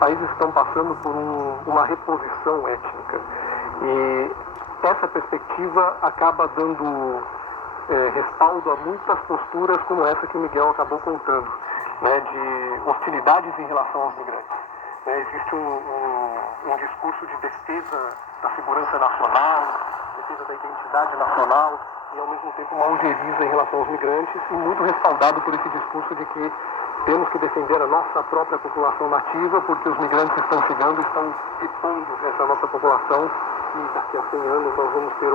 países estão passando por uma reposição étnica. E essa perspectiva acaba dando respaldo a muitas posturas como essa que o Miguel acabou contando, né, de hostilidades em relação aos migrantes. Existe um discurso de defesa da segurança nacional, defesa da identidade nacional, e ao mesmo tempo uma ojeriza em relação aos migrantes, e muito respaldado por esse discurso de que temos que defender a nossa própria população nativa, porque os migrantes estão chegando e estão expondo essa nossa população, e daqui a 100 anos nós vamos ter